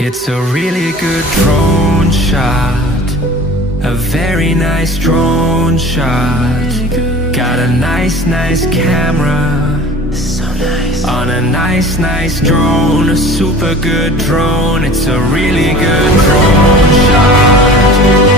It's a really good drone shot, a very nice drone shot. Got a nice camera, so nice, on a nice drone, a super good drone. It's a really good drone shot.